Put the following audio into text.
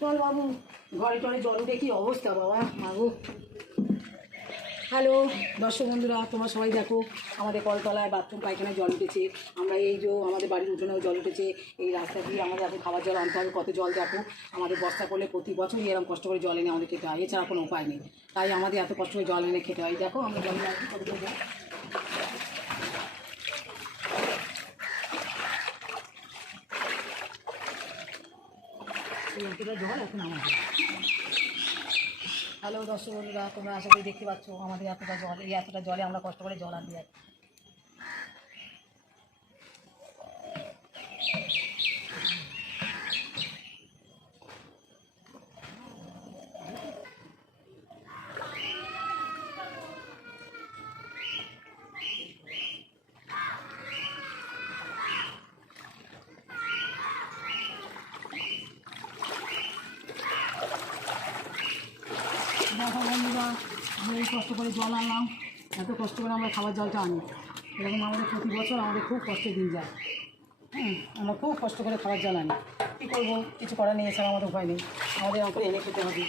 চল বাবু, ঘরে টরে জল উঠে কি অবস্থা বাবা? মাগু হ্যালো, দর্শক বন্ধুরা, তোমরা সবাই দেখো, আমাদের কলতলায় বাথরুম পায়খানায় জল উঠেছে। আমরা এই যে আমাদের বাড়ির উঠোনেও জল উঠেছে, এই রাস্তা দিয়ে আমাদের এত খাবার জল আনতে হবে, কত জল দেখো। আমাদের বস্তা করলে প্রতি বছরই এরকম কষ্ট করে জল এনে আমাদের খেতে হয়, এছাড়া কোনো উপায় নেই। তাই আমাদের এত কষ্ট করে জল এনে খেতে হয়। দেখো আমরা জল রাখি কত করে জল। আমাদের হ্যালো দর্শক বন্ধুরা, তোমরা আশা করি দেখতে পাচ্ছ আমাদের এতটা জল এই এতটা জলে আমরা কষ্ট করে জল আনতে যাই দেখো বন্ধুরা, আমরা এই কষ্ট করে জল আনলাম। এত কষ্ট করে আমরা খাবার জলটা আনি। এরকম আমাদের প্রতি বছর আমাদের খুব কষ্টে দিন যায়। হ্যাঁ আমরা খুব কষ্ট করে খাবার জল আনি। কী করব? কিছু করার নিয়ে এছাড়া আমাদের উপায় নেই। আমাদের আমাকে এনে খেতে হবে।